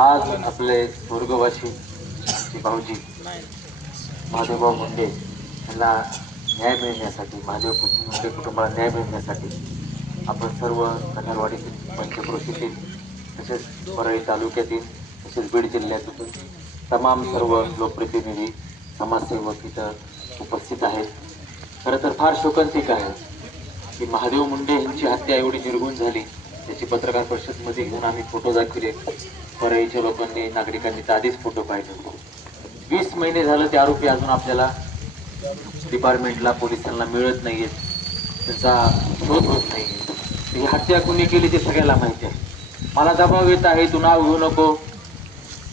आज आपले स्वर्गवासी भाऊजी महादेवभाऊ मुंडे यांना न्याय मिळण्यासाठी महादेव मुंडे कुटुंबाला न्याय मिळण्यासाठी आपण सर्व कन्नरवाडीतील पंचक्रोशीतील तसेच परळी तालुक्यातील तसेच बीड जिल्ह्यातून तमाम सर्व लोकप्रतिनिधी समाजसेवक इथं उपस्थित आहेत. खरं तर फार शोकांतिक आहे की महादेव मुंडे यांची हत्या एवढी निर्गुण झाली त्याची पत्रकार परिषदमध्ये घेऊन आम्ही फोटो दाखवले. परळीच्या लोकांनी नागरिकांनी तर आधीच फोटो पाहिले वीस महिने झालं ते आरोपी अजून आपल्याला डिपार्टमेंटला पोलिसांना मिळत नाही आहेत त्यांचा शोध होत नाही ही हत्या कुणी केली ते सगळ्याला माहिती आहे. मला दबाव येत आहे तू नाव घेऊ नको.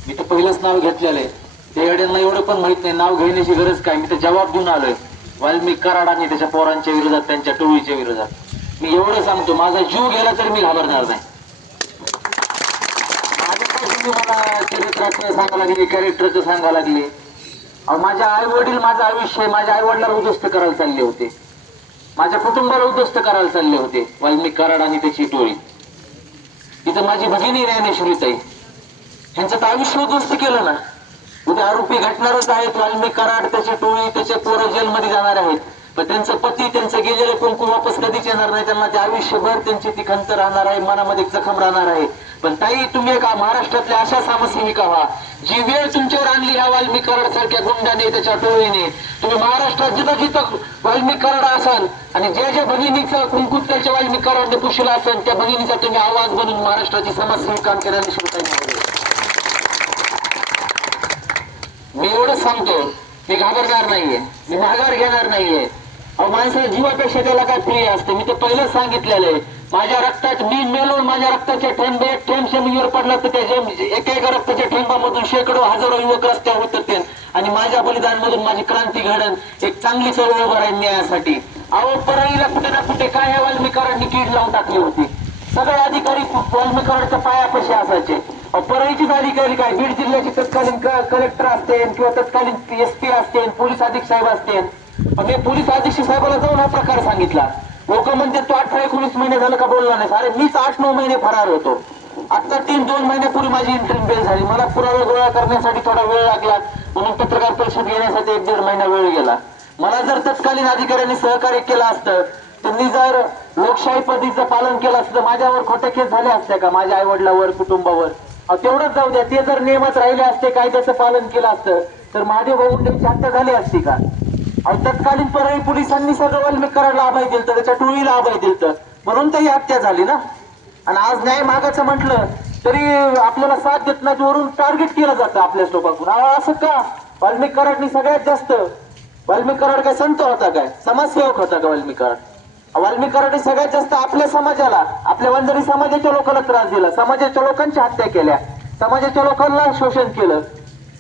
मी तर पहिलंच नाव घेतलेलं आहे. त्या येड्यांना एवढं पण माहीत नाही नाव घेण्याची गरज काय? मी तर जबाब देऊन आलोय. वाल्मिक कराड आणि त्याच्या पोरांच्या विरोधात त्यांच्या टोळीच्या विरोधात. मी एवढं सांगतो माझा जीव गेला तरी मी घाबरणार नाही. मला चरित्राचं सांगा लागले कॅरेक्टरचं सांगा लागले. माझ्या आई वडील माझं आयुष्य माझ्या आई वडिलाला उद्ध्वस्त करायला चालले होते. माझ्या कुटुंबाला उद्ध्वस्त करायला चालले होते. वाल्मिक कराड आणि त्याची टोळी. तिथं माझी भगिनी ज्ञानेश्वरीताई ह्यांचं तर आयुष्य उद्ध्वस्त केलं ना. उद्या आरोपी घटणारच आहेत वाल्मिक कराड त्याची टोळी त्याचे पोरं जेलमध्ये जाणार आहेत. पण त्यांचं पती त्यांचं गेलेलं कुंकू वापस कधीच येणार नाही त्यांना ते आयुष्यभर त्यांची ती खंत राहणार आहे मनामध्ये जखम राहणार आहे. पण ताई तुम्ही एका महाराष्ट्रातल्या अशा समाजसेविका व्हा. जी वेळ तुमच्यावर आणली ह्या वाल्मिक कराड सारख्या गुंडाने त्याच्या टोळीने. तुम्ही महाराष्ट्रात जिथं जिथं वाल्मिक कराड असाल आणि ज्या ज्या भगिनीचं कुंकू त्याच्या वाल्मिक कराडने पुशील असेल त्या भगिनीचा तुम्ही आवाज बनून महाराष्ट्राची समाजसेविका करायला शिकताय मी एवढंच सांगतो मी घाबरणार नाहीये. मी माघार घेणार नाहीये. माणसाला जीवापेक्षा त्याला काय प्रिय असते? मी ते पहिलंच सांगितलेलं आहे. माझ्या रक्तात मी मेलो माझ्या रक्ताच्या ठेंबे ठेंब थेंब जमिनीवर पडला तर त्याच्या एका एका रक्ताच्या ठेंबामधून शेकडो हजारो युवक रस्त्यावर उतरतील. आणि माझ्या बलिदान मधून माझी क्रांती घडण एक चांगली चळवळ उभं राहील न्यायासाठी. अहो परळीला कुठे ना कुठे काय ह्या वाल्मिकारांनी कीड लावून टाकली होती. सगळे अधिकारी वाल्मिकारांच्या पायापाशी असायचे. अहो, परळीचेच अधिकारी काय? बीड जिल्ह्याचे तत्कालीन कलेक्टर असते किंवा तत्कालीन एस पी असतील पोलीस अधीक्षक साहेब असते पण मी पोलीस अधीक्षक साहेबाला जाऊन हा प्रकार सांगितला. लोक म्हणते तो अठरा एकोणीस महिने झालं का बोलला नाही अरे मीच आठ नऊ महिने फरार होतो. आता तीन दोन महिन्यापूर्वी माझी इंटरिम बेल झाली. मला पुरावे गोळा करण्यासाठी थोडा वेळ लागला. म्हणून पत्रकार परिषद घेण्यासाठी एक दीड महिना वेळ गेला. मला जर तत्कालीन अधिकाऱ्यांनी सहकार्य केलं असतं त्यांनी जर लोकशाही पद्धतीचं पालन केलं असतं माझ्यावर खोटे केस झाले असते का? माझ्या आई वडिलावर कुटुंबावर तेवढंच जाऊ द्या. ते जर नियमात राहिले असते कायद्याचं पालन केलं असतं तर महादेव भाऊंची हत्या झाली असती का? आणि तत्कालीन परळी पोलिसांनी सगळं वाल्मिक करायला दिलं त्याच्या टोळीला आभाय दिलं म्हणून तर ही हत्या झाली ना? आणि आज न्याय मागायचं म्हटलं तरी आपल्याला साथ देत नाही वरून टार्गेट केलं जातं आपल्या लोकांकडून असं का? वाल्मिक कराडनी सगळ्यात जास्त वाल्मिक कराड काय संत होता काय? समाजसेवक होता का वाल्मिक कराड वाल्मिक सगळ्यात जास्त आपल्या समाजाला आपल्या वंजारी समाजाच्या लोकांना त्रास दिला. समाजाच्या लोकांच्या हत्या केल्या. समाजाच्या लोकांना शोषण केलं.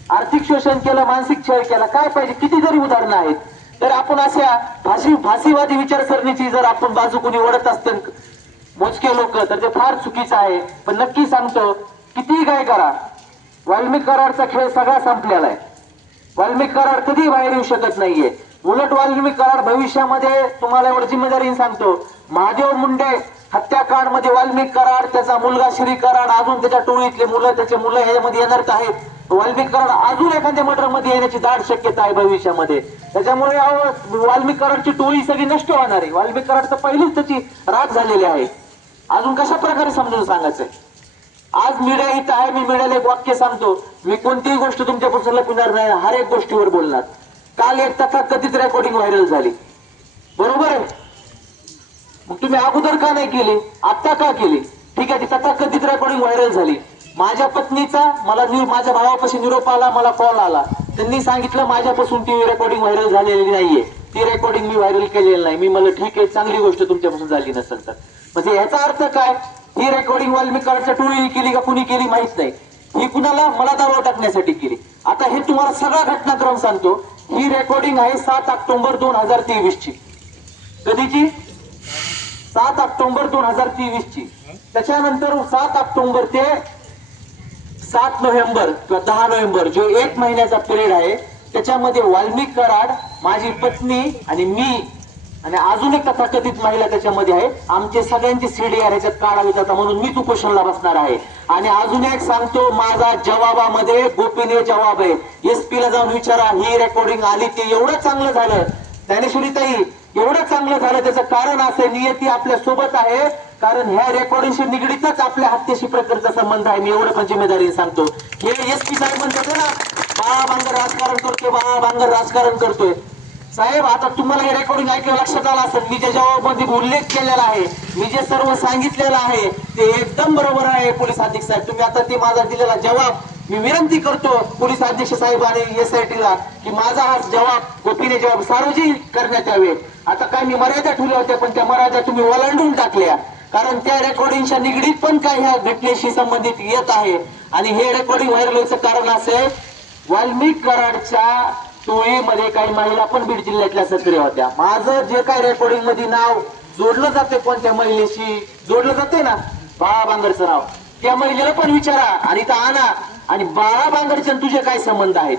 आर्थिक शोषण केलं मानसिक छळ केला. काय पाहिजे? किती जरी उदाहरणं आहेत. तर आपण अशा भाषी फाशीवादी विचारसरणीची जर आपण बाजू कोणी ओढत असतं मोजके लोक तर ते फार चुकीचं आहे. पण नक्की सांगतो कितीही काय करा. वाल्मिक कराडचा खेळ सगळा संपलेला आहे. वाल्मिक कराड कधी बाहेर येऊ शकत नाहीये. उलट वाल्मिक कराड भविष्यामध्ये तुम्हाला एवढं जिम्मेदारीने सांगतो महादेव मुंडे हत्याकांडमध्ये वाल्मिक कराड त्याचा मुलगा श्री कराड अजून त्याच्या टोळीतले मुलं त्याचे मुलं ह्याच्यामध्ये येणार आहेत. वाल्मिक कराड अजून एखाद्या मटरमध्ये येण्याची दाट शक्यता आहे भविष्यामध्ये. त्याच्यामुळे वाल्मिक कराडची टोळी सगळी नष्ट होणार आहे. वाल्मिक कराड तर पहिलीच त्याची राग झालेली आहे. अजून कशा प्रकारे समजून सांगायचंय? आज मीडिया इथं आहे मी मीडियाला एक वाक्य सांगतो. मी कोणतीही गोष्ट तुमच्यापासून लपविणार नाही हर एक गोष्टीवर बोलणार. काल एक तथाकथित रेकॉर्डिंग व्हायरल झाली. बरोबर आहे? मग तुम्ही अगोदर का नाही केली? आता का केली? ठीक आहे ती तथाकथित रेकॉर्डिंग व्हायरल झाली. माझ्या पत्नीचा मला माझ्या भावापाशी निरोप आला मला कॉल आला. त्यांनी सांगितलं माझ्यापासून ती रेकॉर्डिंग व्हायरल झालेली नाहीये. ती रेकॉर्डिंग मी व्हायरल केलेली नाही. मी मला ठीक आहे चांगली गोष्ट तुमच्यापासून झाली नसेल तर. म्हणजे याचा अर्थ काय? ही रेकॉर्डिंग वाल्मिक कराडच्या टोळीने केली का कुणी केली माहीत नाही. ही कुणाला? मला दबाव टाकण्यासाठी केली. आता हे तुम्हाला सगळा घटनाक्रम सांगतो. ही रेकॉर्डिंग आहे सात ऑक्टोबर दोन हजार तेवीस ची कधीची? सात ऑक्टोबर दोन हजार तेवीस ची त्याच्यानंतर सात ऑक्टोबर ते सात नोव्हेंबर किंवा दहा नोव्हेंबर जो एक महिन्याचा पिरियड आहे त्याच्यामध्ये वाल्मिक कराड माझी पत्नी आणि मी आणि अजून एक तथाकथित महिला त्याच्यामध्ये आहे. आमचे सगळ्यांचे सीडी ह्याच्यात काढावी जातात म्हणून मी उपोषणला बसणार आहे. आणि अजून एक सांगतो माझा जवाबामध्ये गोपनीय जवाब आहे. एस पी ला जाऊन विचारा ही रेकॉर्डिंग आली ते एवढं चांगलं झालं. ज्ञानेश्वरी ताई एवढं चांगलं झालं त्याचं कारण असं नियती आपल्यासोबत आहे. कारण ह्या रेकॉर्डिंगशी निगडीतच आपल्या हत्येशी प्रकारचा संबंध आहे. मी एवढं पण जिम्मेदारी सांगतो. हे एस पी साहेब म्हणतात ना बाळा बांगर राजकारण करतोय बाळा भांगर राजकारण करतोय. साहेब आता तुम्हाला हे रेकॉर्डिंग ऐकलं लक्षात आलं असेल. मी ज्या जबाबमध्ये उल्लेख केलेला आहे मी जे सर्व सांगितलेलं आहे ते एकदम बरोबर आहे पोलीस अधीक्षक साहेब. तुम्ही आता ते माझा दिलेला जबाब मी विनंती करतो पोलीस अध्यक्ष साहेब आणि एस आय टी ला की माझा हा जबाब गोपीने जबाब सार्वजनिक करण्यात यावे. आता काय मी मर्यादा ठेवल्या होत्या पण त्या मर्यादा तुम्ही ओलांडून टाकल्या. कारण त्या रेकॉर्डिंगच्या निगडीत पण काही ह्या घटनेशी संबंधित येत आहे. आणि हे रेकॉर्डिंग व्हायरल व्हायचं कारण असे वाल्मिक कराडच्या टोळीमध्ये काही महिला पण बीड जिल्ह्यातल्या सक्रिय होत्या. माझं जे काय रेकॉर्डिंगमध्ये नाव जोडलं जाते कोणत्या महिलेशी जोडलं जाते ना बाळा बांगरचं नाव. त्या महिलेला पण विचारा आणि तर आणा. आणि बाळा बांगरचे तुझे काय संबंध आहेत?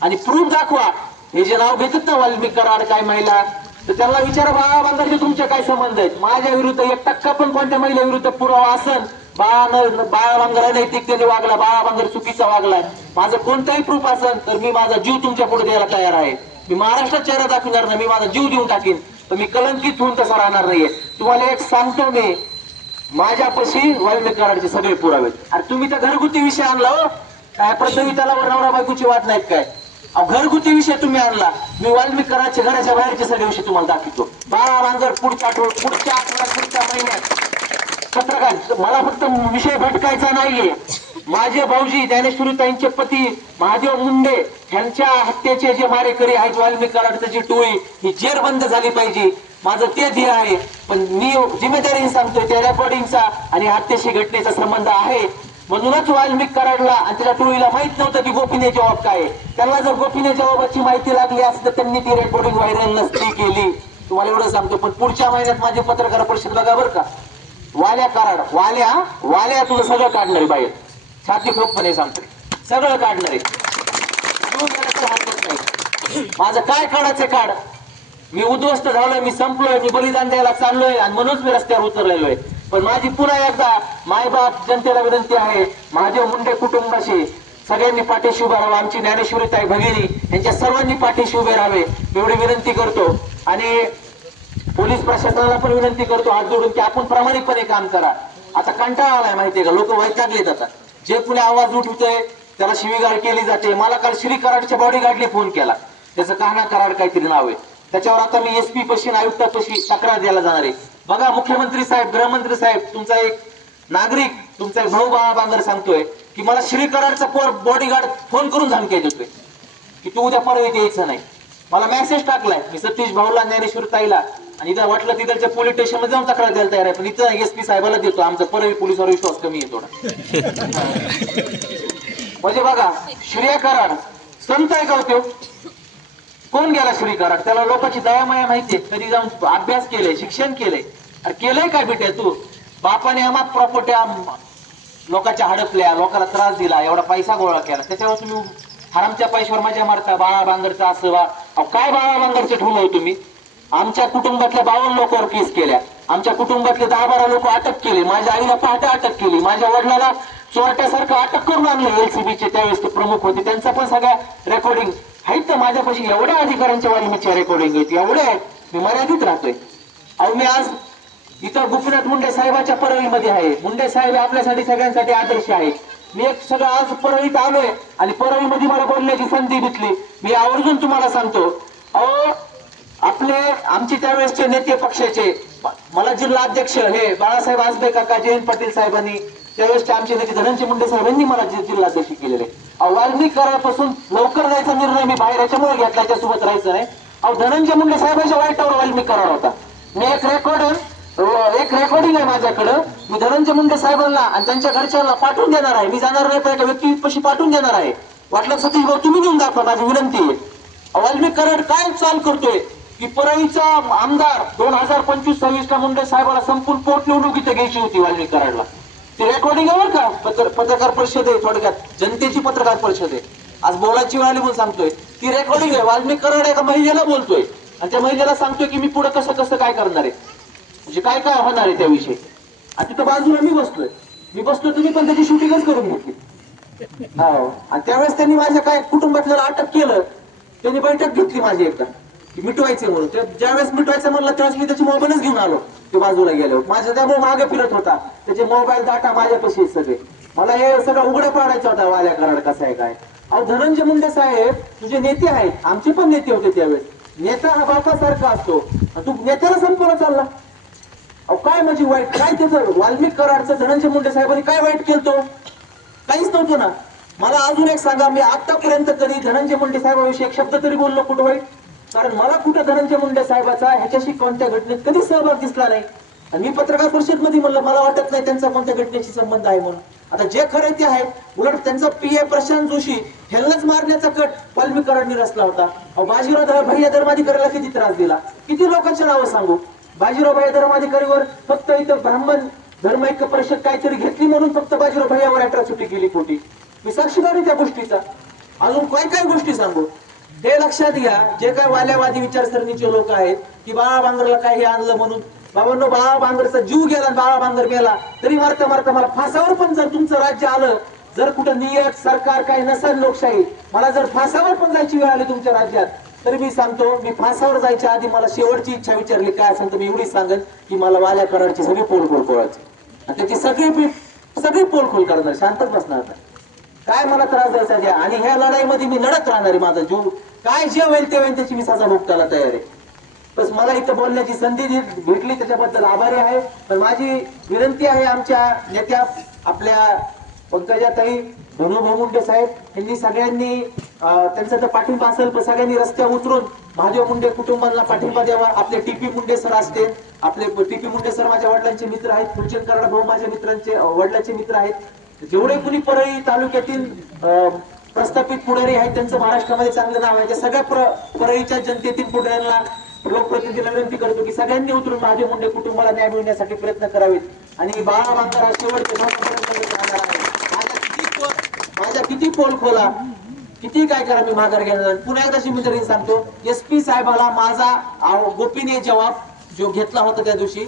आणि प्रूफ दाखवा. हे जे नाव घेतात ना वाल्मिक कराड काय महिला तर त्यांना विचारा बाळा बांगरचे तुमचे काय संबंध आहेत? माझ्या विरुद्ध एक टक्का पण कोणत्या महिला विरुद्ध पुरावा असन? बाळा बाळा बांगर अनैतिकतेने वागला बाळा बांगर चुकीचा वागलाय माझं कोणताही प्रूफ असन तर मी माझा जीव तुमच्यापुढे द्यायला तयार आहे. मी महाराष्ट्रात चेहरा दाखवणार नाही मी माझा जीव देऊन टाकीन. तर मी कलंकित होऊन तसा राहणार नाहीये. तुम्हाला एक सांगतो मी. माझ्यापाशी वाल्मिक कराडचे सगळे पुरावे अरे तुम्ही त्या घरगुती विषय आणला हो. काय प्रथम त्याला नवरा बायकोची वाट नाहीत काय? घरगुती विषय तुम्ही आणला. मी वाल्मिक घराच्या बाहेरचे सगळे विषय तुम्हाला दाखवतो. बाळा मांजर पुढच्या आठवड पुढच्या आठवड्यात पुढच्या महिन्यात. पत्रकार मला फक्त विषय भटकायचा नाहीये. माझे भाऊजी ज्ञानेश्वरीताईंचे पती महादेव मुंडे यांच्या हत्येचे जे मारेकरी आहेत वाल्मिकी टोळी ही जेरबंद झाली पाहिजे. माझं ते ध्येय आहे. पण मी जिम्मेदारी सांगतोय त्या रेकॉर्डिंगचा आणि हत्येशी घटनेचा संबंध आहे. म्हणूनच वाल्मिक कराडला आणि त्याच्या टोळीला माहीत नव्हतं की गोपनीय बाब काय त्यांना जर गोपनीय बाबाची माहिती लागली असती तर त्यांनी ती रेकॉर्डिंग व्हायरल नसती केली. तुम्हाला एवढं सांगतो पण पुढच्या महिन्यात माझी पत्रकार परिषद बघा बरं का. वाल्या कराड वाल्या वाल्या तुझं सगळं काढणार आहे बाहेर. छाती खोकपणे सांगते सगळं काढणार आहे. माझं काय काढायचं काढ? मी उद्ध्वस्त झालोय मी संपलोय मी बलिदान द्यायला चाललोय आणि म्हणूनच मी रस्त्यावर उतरलेलो आहे. पण माझी पुन्हा एकदा मायबाप जनतेला विनंती आहे माझ्या मुंडे कुटुंबाशी सगळ्यांनी पाठीशी उभे राहावं आमची ज्ञानेश्वरी ताई भगिनी यांच्या सर्वांनी पाठीशी उभे राहावे एवढी विनंती करतो. आणि पोलीस प्रशासनाला पण विनंती करतो हात जोडून की आपण प्रामाणिकपणे काम करा. आता कंटाळा आलाय माहितीये का? लोक वैतागलेत आता. जे कुणी आवाज उठवतोय त्याला शिवीगाळ केली जाते. मला काल श्री कराडच्या बॉडीगार्डने फोन केला. त्याचं काना कराड काहीतरी नाव आहे. त्याच्यावर आता मी एसपी पशी आयुक्तापशी तक्रार द्यायला जाणार आहे. बघा मुख्यमंत्री साहेब गृहमंत्री साहेब तुमचा एक नागरिक तुमचा एक भाऊ बाळा बांगर सांगतोय की मला श्री कराडचा पोर बॉडीगार्ड फोन करून धमकी देतोय. की तू उद्या परत यायचं नाही. मला मेसेज टाकलाय. मी सतीश भाऊला ज्ञानेश्वर ताईला आणि इथं वाटलं तिथलच्या पोलीस स्टेशनमध्ये जाऊन तक्रार द्यायला तयार आहे. पण इथं एस पी साहेबाला देतो. आमचा परवी पोलिसावर विश्वास कमी आहे थोडा. म्हणजे बघा श्रेया कराड संत आहे का हो त्यो? कोण गेला श्री त्याला लोकांची दयामाया माहितीये. कधी जाऊन अभ्यास केले शिक्षण केलंय. अरे केलंय काय बेटे तू? बापाने आम्हा प्रॉपर्ट्या लोकांच्या हडपल्या लोकांना त्रास दिला एवढा पैसा गोळा केला. त्याच्यावर तुम्ही हरामच्या पैशावर मजा मारता बाळा बांगरचा असं बा अहो, काय बाळा बांगरचं ठेवलं तुम्ही? आमच्या कुटुंबातल्या बावन्न लोकांवर केस केल्या. आमच्या कुटुंबातले दहा बारा लोक अटक केले. माझ्या आईला पहाटे अटक केली. माझ्या वडिलाला चोरट्यासारखं अटक करून आणलं. एलसीबीचे त्यावेळेस ते प्रमुख होते. त्यांचा पण सगळ्या रेकॉर्डिंग आहेत तर माझ्यापाशी एवढ्या अधिकाऱ्यांच्या वाल्मीच्या रेकॉर्डिंग घेत एवढे आहेत. मी मर्यादित राहतोय. अहो मी आज इथं गोपीनाथ मुंडे साहेबाच्या परळीमध्ये आहे. मुंडे साहेब आपल्यासाठी सगळ्यांसाठी आदर्श आहे मी एक सगळं आज परळीत आलोय आणि परळीमध्ये मला बोलण्याची संधी भेटली. मी आवर्जून तुम्हाला सांगतो. अहो आपले आमचे त्यावेळेसचे नेते पक्षाचे मला जिल्हा अध्यक्ष हे बाळासाहेब आजबे काका जयंत पाटील साहेबांनी त्यावेळेस आमचे नेते धनंजय मुंडे साहेबांनी मला जि- जिल्हा अध्यक्ष केलेले. अहो, वाल्मिक करारापासून लवकर जायचा निर्णय मी बाहेर याच्यामुळे घेतला याच्यासोबत राहायचं नाही. अहो धनंजय मुंडे साहेबांच्या वाईटावर वाल्मिक करार होता. मी एक रेकॉर्ड हो, एक रेकॉर्डिंग आहे माझ्याकडं. मी धनंजय मुंडे साहेबांना आणि त्यांच्या घरच्यांना पाठवून देणार आहे. मी जाणार नाही पण एका व्यक्ती पाठवून देणार आहे. वाटलं सतीश भाऊ तुम्ही घेऊन दाखवा माझी विनंती आहे. वाल्मिक करार काय चाल करतोय. की परळीचा आमदार दोन हजार पंचवीस सव्वीसला मुंडे साहेबाला संपूर्ण पोटनिवडणुकीत घ्यायची होती वाल्मिक कराडला ती रेकॉर्डिंग आहे का? पत्र- पत्रकार परिषद आहे थोडक्यात. जनतेची पत्रकार परिषद आहे. आज बोलायची वेळ आली म्हणून सांगतोय. ती रेकॉर्डिंग आहे. वाल्मिक कराड एका महिलेला बोलतोय. आणि त्या महिलेला सांगतोय की मी पुढे कसं कसं काय करणार आहे. म्हणजे काय काय होणार आहे त्याविषयी. आणि तिथं बाजूला मी बसलोय. मी बसलोय तुम्ही पण त्याची शूटिंगच करून घेतली. हो. आणि त्यावेळेस त्यांनी माझ्या काय कुटुंबातल्याला अटक केलं त्यांनी बैठक घेतली माझी एकदा. मिटवायचे म्हणून. ते ज्यावेळेस मिटवायचं म्हणलं त्यावेळेस मी त्याची मोबाईलच घेऊन आलो. ते बाजूला गेलो. माझ्या त्यामुळे मागे फिरत होता. त्याचे मोबाईल डाटा माझ्यापाशी सगळे. मला हे सगळं उघडं पाडायचं होता वाल्या कराड कसं आहे काय. अहो धनंजय मुंडे साहेब तुझे नेते आहेत. आमचे पण नेते होते त्यावेळेस. नेता हा बापासारखा असतो. तू नेत्याला संपवला चालला. अहो काय म्हणजे वाईट काय त्याचं वाल्मिक कराडचं धनंजय मुंडे साहेबांनी काय वाईट केलतो काहीच नव्हतं ना. मला अजून एक सांगा मी आतापर्यंत कधी धनंजय मुंडे साहेबांविषयी एक शब्द तरी बोललो कुठं वाईट? कारण मला कुठं धनंजय मुंडे साहेबाचा ह्याच्याशी कोणत्या घटनेत कधी सहभाग दिसला नाही? आणि मी पत्रकार परिषदमध्ये म्हणलं मला वाटत नाही त्यांचा कोणत्या घटनेशी संबंध आहे म्हणून. आता जे खरं ते आहे. उलट त्यांचा पी ए प्रशांत जोशी ह्यांनाच मारण्याचा कट पालमीकरांनी रचला होता. बाजीराव भैया धर्माधिकाऱ्याला किती त्रास दिला? किती लोकांची नावं सांगू? बाजीराव भैया धर्माधिकारीवर फक्त इथं ब्राह्मण धर्म ऐक्य परिषद काहीतरी घेतली म्हणून फक्त बाजीराव भैयावर अॅट्रॉसिटी केली खोटी. मी साक्षीदार त्या गोष्टीचा. अजून काय काय गोष्टी सांगू? हे लक्षात घ्या जे काय वाल्यावादी विचारसरणीचे लोक आहेत की बाळा बांगरला काय हे आणलं म्हणून? बाबांनो बाळा बांगरचा जीव गेला बाळा बांगर गेला तरी मारता मारता मला फासावर पण जर तुमचं राज्य आलं जर कुठं नियत सरकार काही नसेल लोकशाही मला जर फासावर पण जायची वेळ आली तुमच्या राज्यात तरी मी सांगतो मी फासावर जायच्या आधी मला शेवटची इच्छा विचारली काय असेल तर मी एवढीच सांगेन की मला वाल्या कराडची सगळी पोलखोल पोल पोळायची आणि त्याची सगळी मी सगळी पोलखोल करणार शांतच बसणार आता. काय मला त्रास द्यायचा द्या आणि ह्या लढाईमध्ये मी लढत राहणार आहे माझा जीव. काय जे होईल ते होईल त्याची मी सजा तयार आहे. बस मला इथं बोलण्याची संधी भेटली त्याच्याबद्दल आभारी आहे. पण माझी विनंती आहे आमच्या नेत्या आपल्या पंकजाताई धनुभाऊ मुंडे साहेब यांनी सगळ्यांनी त्यांचा तर पाठिंबा असेल तर सगळ्यांनी रस्त्यावर उतरून महादेव मुंडे कुटुंबांना पाठिंबा द्यावा. आपले टीपी मुंडे सर असते. आपले टीपी मुंडे सर माझ्या वडिलांचे मित्र आहेत. फुलचंद कराड भाऊ माझ्या मित्रांचे वडिलांचे मित्र आहेत. जेवढे कुणी परळी तालुक्यातील अं, प्रस्थापित पुढारी आहेत. त्यांचं महाराष्ट्रामध्ये चांगलं नाव आहे. त्या सगळ्या प्र- परळीच्या जनतेतील पुढाऱ्यांना लोकप्रतिनिधीला विनंती करतो की सगळ्यांनी उतरून महादेव मुंडे कुटुंबाला न्याय मिळण्यासाठी प्रयत्न करावेत. आणि बाळा बांगर शेवटच्या माझ्या किती पोल- खोला? किती काय करा मी माघार घेणार? पुन्हा एकदा मी सांगतो एस पी साहेबाला माझा गोपीनीय जवाब जो घेतला होता त्या दिवशी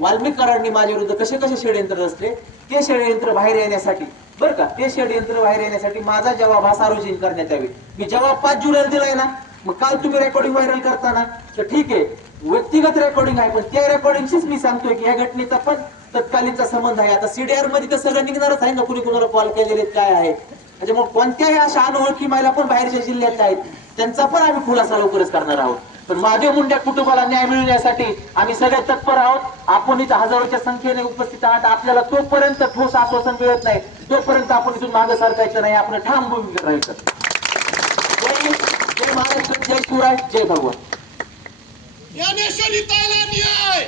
वाल्मिकरांनी माझ्या विरुद्ध कसे कसे षडयंत्र रचले ते षडयंत्र बाहेर येण्यासाठी बरं का ते षडयंत्र बाहेर येण्यासाठी माझा जवाब हा सार्वजनिक करण्यात यावे. मी जवाब पाच जुलैला दिलाय ना मग काल तुम्ही रेकॉर्डिंग व्हायरल करताना. तर ठीक आहे व्यक्तिगत रेकॉर्डिंग आहे पण त्या रेकॉर्डिंगशीच मी सांगतोय की या घटनेचा पण तत्कालीनचा संबंध आहे. आता सीडीआरमध्ये तर सगळं निघणारच आहे ना कुणी कुणाला कॉल केलेले काय आहे? म्हणजे त्याच्यामुळे कोणत्याही अशा अनोळखी महिला पण बाहेरच्या जिल्ह्यात आहेत त्यांचा पण आम्ही खुलासा लवकरच करणार आहोत. पण महादेव मुंड्या कुटुंबाला न्याय मिळण्यासाठी आम्ही सगळे तत्पर आहोत. आपण इथं हजारोच्या संख्येने उपस्थित आहात. आपल्याला तोपर्यंत ठोस आश्वासन मिळत नाही. तोपर्यंत आपण इथून मागे सरकायचं नाही आपण ठाम भूमिका राहायचं. जय जय महाराष्ट्र जय शिवराय जय भगवान.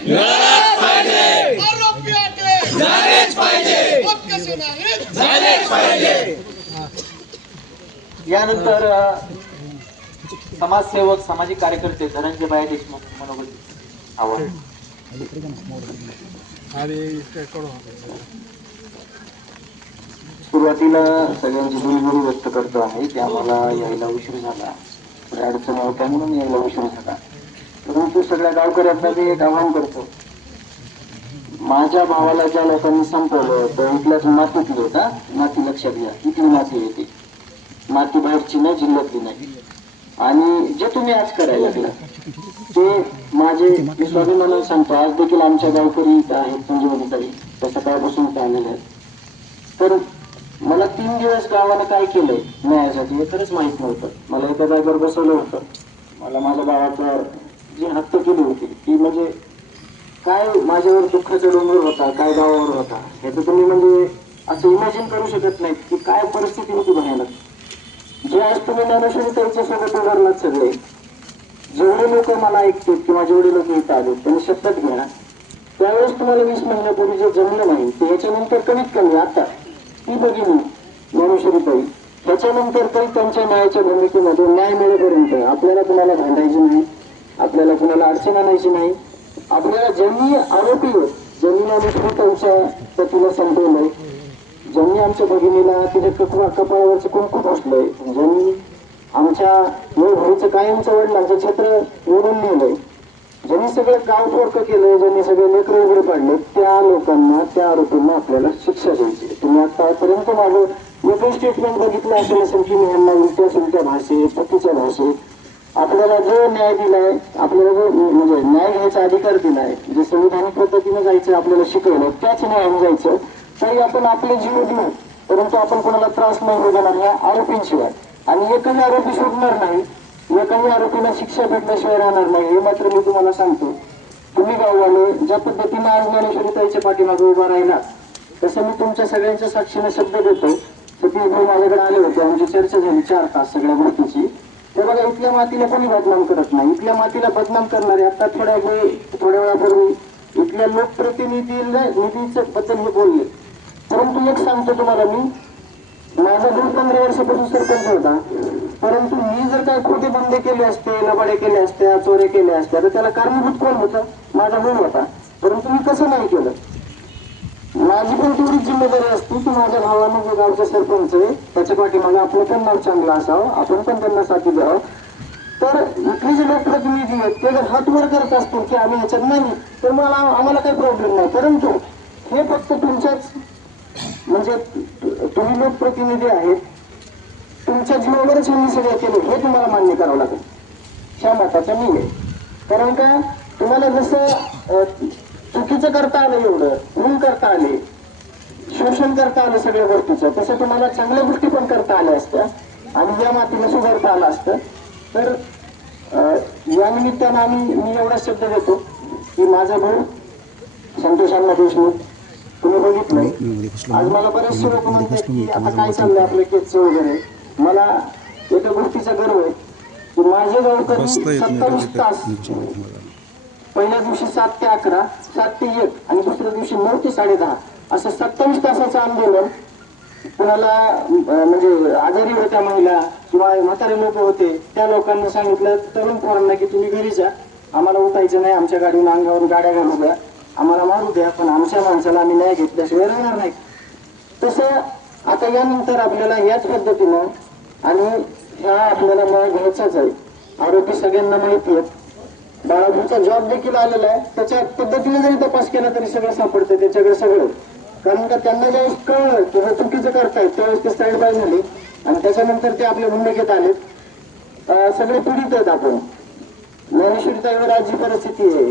न्याय! झालेच पाहिजे! झालेच पाहिजे! यानंतर समाजसेवक सामाजिक कार्यकर्ते धनंजय बाया देशमुख मनोगत आव्हान. सुरुवातीला सगळ्यांची दिलगिरी व्यक्त करतो आहे की आम्हाला यायला उशीर झाला. थोडी अडचण होत्या म्हणून यायला उशीर झाला. परंतु सगळ्या गावकऱ्यांना मी एक आव्हान करतो. माझ्या भावाला ज्या लोकांनी संपवलं तर इथल्याच मातीतली होता. माती लक्षात घ्या इथली माती येते माती बाहेरची नाही जिल्ह्यातली नाही. आणि जे तुम्ही आज करायला लागला ते माझे मी स्वाभिमानाला सांगतो. आज देखील आमच्या गावकरी इथं आहेत संजीवनीताई त्या सकाळपासून इथं आलेल्या आहेत. तर मला तीन दिवस गावाला काय केलंय? न्यायासाठी हे खरंच माहीत नव्हतं. मला एका जागेवर बसवलं होतं. मला माझ्या भावाचं जी हत्या केली होती ती म्हणजे काय माझ्यावर दुःखाचा डोंगर होता काय गावावर होता ह्याचं तुम्ही म्हणजे असं इमॅजिन करू शकत नाही की काय परिस्थिती होती भयानक जे आज तुम्ही ज्ञानेश्वरी त्यांच्यासोबत उभारलात सगळे जेवढे लोक मला ऐकतील किंवा जेवढे लोक इथं आले त्यांनी शपथ घ्या. त्यावेळेस तुम्हाला वीस महिन्यापूर्वी जे जमलं नाही ते याच्यानंतर कमीत कमी आता. ती बघितली ज्ञानेश्वरीताई त्याच्यानंतर तरी त्यांच्या न्यायाच्या भूमिकेमध्ये न्याय मिळेपर्यंत. आपल्याला कुणाला भांडायची नाही आपल्याला कुणाला अडचण आणायची नाही. आपल्याला ज्यांनी आरोपी आहेत, ज्यांनी ज्ञानेश्वरी त्यांच्या पतीला संपवलंय ज्यांनी आमच्या भगिनीला तिच्या कपडा कपाळावरचं कुंकू फसलंय ज्यांनी आमच्या वेळ कायमचं वडिलांचं छत्र ओढून नेलंय ज्यांनी सगळं गाव फोडकं केलं ज्यांनी सगळे लेकर उघडे पाडले त्या लोकांना त्या आरोपींना आपल्याला शिक्षा द्यायची तुम्ही आतापर्यंत माझं एकही स्टेटमेंट बघितलं असेल असेल की मी यांना उलट्या सुलट्या भाषेत चुकीच्या भाषेत आपल्याला जो न्याय दिलाय आपल्याला जो म्हणजे न्याय घ्यायचा अधिकार दिलाय जे संविधानिक पद्धतीने जायचं आपल्याला शिकवलं त्याच न्यायाने जायचं तरी आपण आपले जीव देऊ. परंतु आपण कोणाला त्रास नाही होणार या आरोपींशिवाय. आणि एकच आरोपी सोडणार नाही एकाही आरोपीला शिक्षा भेटल्याशिवाय राहणार नाही. हे मात्र मी तुम्हाला सांगतो. तुम्ही गाववाले ज्या पद्धतीने आज ज्ञानेश्वरीताईच्या पाठीमागे उभा राहिला तसं मी तुमच्या सगळ्यांच्या साक्षीने शब्द देतो. सतीश भाऊ माझ्याकडे आले होते. आमची चर्चा झाली चार तास सगळ्या गोष्टीची. ते बघा इथल्या मातीला कोणी बदनाम करत नाही. इथल्या मातीला बदनाम करणारे आता थोड्या वेळ थोड्या वेळापूर्वी इथल्या लोकप्रतिनिधीला निधीचं बद्दल हे बोलले. परंतु एक सांगतो तुम्हाला मी. माझा दोन पंधरा वर्षापासून सरपंच होता. परंतु मी जर काय खोटे बंदे केले असते लबाडे केले असत्या चोऱ्या केल्या असत्या तर त्याला कारणीभूत कोण होतं? माझा होऊन होता. परंतु मी कसं नाही केलं? माझी पण तेवढीच जिम्मेदारी असते की माझ्या भावानं जो गावचा सरपंच आहे त्याच्या पाठीमागे आपलं पण नाव चांगलं असावं आपण पण त्यांना साथी द्यावं तर इथले जे लोकप्रतिनिधी आहेत ते जर हात वर करत असतील की आम्ही ह्याच्यात नाही तर मला आम्हाला काही प्रॉब्लेम नाही. परंतु हे फक्त तुमच्याच म्हणजे तुम्ही लोकप्रतिनिधी आहेत तुमच्या जीवावरच ह्यांनी सगळं केलं हे तुम्हाला मान्य करावं लागेल. ह्या मताचा मी आहे. कारण का? तुम्हाला जसं चुकीचं करता आलं एवढं खून करता आले शोषण करता आलं सगळ्या गोष्टीचं तसं तुम्हाला चांगल्या गोष्टी पण करता आल्या असत्या आणि या मातीला सुधारता आलं असतं. तर या निमित्तानं आम्ही मी एवढा शब्द देतो की माझा भाऊ संतोष अण्णा देशमुख तुम्ही बघितलंय. आज मला बरेचसे लोक म्हणतात की आता काय चाललंय आपलं केसचं वगैरे? मला एका गोष्टीचा गर्व आहे की माझे गावकरी सत्तावीस तास. पहिल्या दिवशी सात ते अकरा सात ते एक आणि दुसऱ्या दिवशी नऊ ते साडेदहा असं सत्तावीस तासाचं आंदोलन कुणाला म्हणजे आजारी होत्या महिला किंवा म्हातारे लोक होते त्या लोकांना सांगितलं तरुण पोरांना की तुम्ही घरी जा. आम्हाला उठायचं नाही आमच्या गाडीहून अंगावरून गाड्या घालू द्या. आम्हाला मारू द्या पण आमच्या माणसाला आम्ही न्याय घेतल्याशिवाय राहणार नाही. तसं आता यानंतर आपल्याला याच पद्धतीनं आणि ह्या आपल्याला न्याय घ्यायचाच आहे. आरोपी सगळ्यांना माहिती आहेत बाळापूरचा जॉब देखील आलेला आहे. त्याच्या पद्धतीने जरी तपास केला तरी सगळं सापडतं त्याच्याकडे सगळं कारण का त्यांना ज्यावेळेस कळलं की हे चुकीचं करतायत त्यावेळेस ते साईड बाय झाले. आणि त्याच्यानंतर ते आपल्या भूमिकेत आलेत. सगळे पीडित आहेत आपण. ज्ञानेश्वरीताईवर आज राज्य परिस्थिती आहे.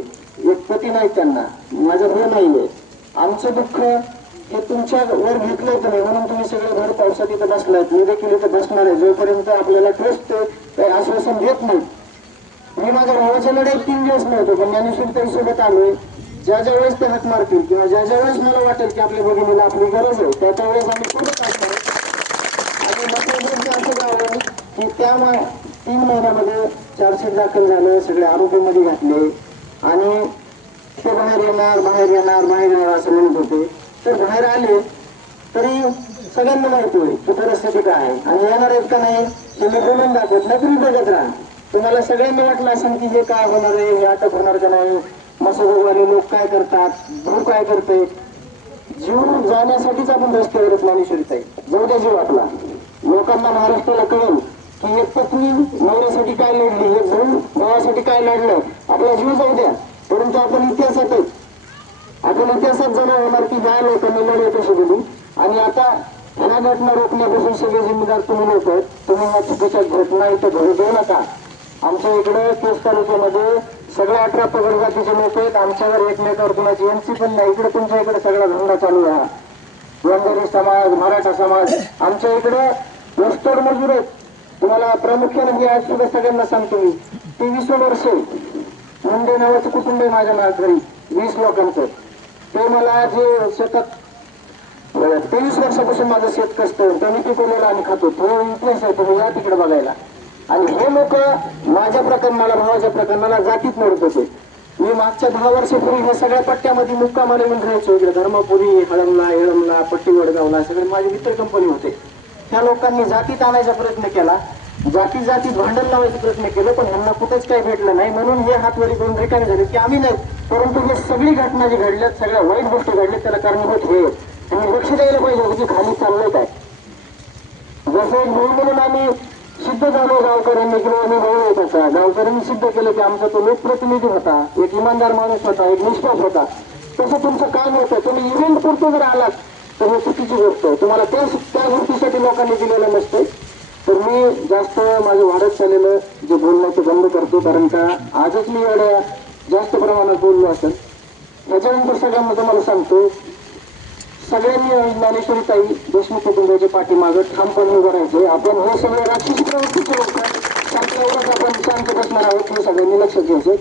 एक पती नाही त्यांना. माझा भाऊ आहे आमचं दुःख हे तुमच्या वर घेतलंय तुम्ही म्हणून तुम्ही सगळे घर पावसात इथं बसलायत. मी देखील इथं बसणार आहे. जोपर्यंत आपल्याला ट्रस्ट आश्वासन देत नाही. मी माझ्या भावाच्या लढाईत तीन दिवस नव्हतो पण ज्ञानेश्वरीताई सोबत आलोय. ज्या ज्या वेळेस ते हात मारतील किंवा ज्या ज्या वेळेस मला वाटेल की आपल्या भगिनीला आपली गरज आहे त्या त्या वेळेस आम्ही सोबत असणार आणि मतदारांचं असं झालं की त्या तीन महिन्यामध्ये चार्जशीट दाखल झालं सगळे आरोपीमध्ये घातले. आणि ते बाहेर येणार बाहेर येणार बाहेर येणार असं म्हणत होते. तर बाहेर आले तरी सगळ्यांना माहिती की परिस्थिती काय आहे. आणि येणार आहेत का नाही तुम्ही बोलून दाखवत नाही तुम्ही बघत राहा. तुम्हाला सगळ्यांना वाटलं असेल की हे काय होणार आहे हे अटक होणार का नाही? मसोबवाले लोक काय करतात? भाऊ काय करते जीव जाण्यासाठीच आपण रस्त्यावर ज्ञानेश्वरीत आहे जाऊ द्या जीव आपला. लोकांना महाराष्ट्राला कळेल की एक पत्नी नवऱ्यासाठी काय लढली एक भाऊ भावासाठी काय लढलं. आपला जीव जाऊ द्या. परंतु आपण इतिहासात आहे. आपण इतिहासात जमा होणार की ह्या लोकांनी लढाई कशी दिली आणि आता ह्या घटना रोखण्यापासून सगळे जिम्मेदार तुम्ही लोक आहेत. तुम्ही या चुकीच्या घटना इथं घडू देऊ नका. आमच्या इकडे केस तालुक्यामध्ये सगळ्या अठरा पगड जातीचे लोक आहेत. आमच्यावर एकमेकावर कुणाची एमसी पण नाही. इकडे तुमच्या इकडे सगळा धंदा चालू आहे वंजारी समाज मराठा समाज आमच्या इकडे वस्तोड मजूर आहेत. तुम्हाला प्रामुख्याने हे आज सुद्धा सगळ्यांना सांगतो मी तेवीस वर्ष मुंडे नावाचं कुटुंब आहे माझ्या माझ्या घरी वीस लोकांचं. ते मला जे शेतात तेवीस वर्षापासून माझं शेत कसतं त्यांनी पिकवलेला आम्ही खातो. तो इतिहास आहे तुम्ही या तिकडे बघायला. आणि हे लोक माझ्या प्रकरणाला भावाच्या प्रकरणाला जातीत मोडत होते. मी मागच्या दहा वर्षापूर्वी ह्या सगळ्या पट्ट्यामध्ये मुक्कामाला म्हणून राहायचो. इकडे धर्मपुरी हळमला येळमला पट्टी वडगावला सगळे माझे मित्र कंपनी होते. त्या लोकांनी जातीत आणायचा प्रयत्न केला. जाती जातीत भांडण लावायचा प्रयत्न केलं पण यांना कुठेच काही भेटलं नाही. म्हणून हे हातवरी करून रिकामे झाले की आम्ही नाही परंतु हे सगळी घटना जी घडल्यात सगळ्या वाईट गोष्टी घडल्यात त्याला कारणीभूत हे. आणि लक्ष द्यायला पाहिजे की खाली चाललंय काय. जसं एक भाऊ म्हणून आम्ही सिद्ध झालो गावकऱ्यांनी किंवा आम्ही भाऊ येत असा गावकऱ्यांनी सिद्ध केलं की आमचा तो लोकप्रतिनिधी होता एक इमानदार माणूस होता एक निष्पाप होता. तसं तुमचं काम होतं. तुम्ही इव्हेंट पुरतो जर आलात तर हे चुकीची गोष्ट आहे. तुम्हाला त्या त्या गोष्टीसाठी लोकांनी दिलेलं नसते तर मी जास्त माझं वाढत चाललेलं जे बोलण्याचं बंद करतो कारण का आजच मी एवढ्या जास्त प्रमाणात बोललो असेल. त्याच्यानंतर सगळ्यांना तुम्हाला सांगतो सगळ्यांनी ज्ञानेश्वरी ताई देशमुख कुटुंबाच्या पाठीमागं ठामपणे उभं राहायचे आपण हे सगळे राजकीय प्रवृत्तीचे लोक शांत आपण शांत बसणार आहोत हे सगळ्यांनी लक्षात घ्यायचं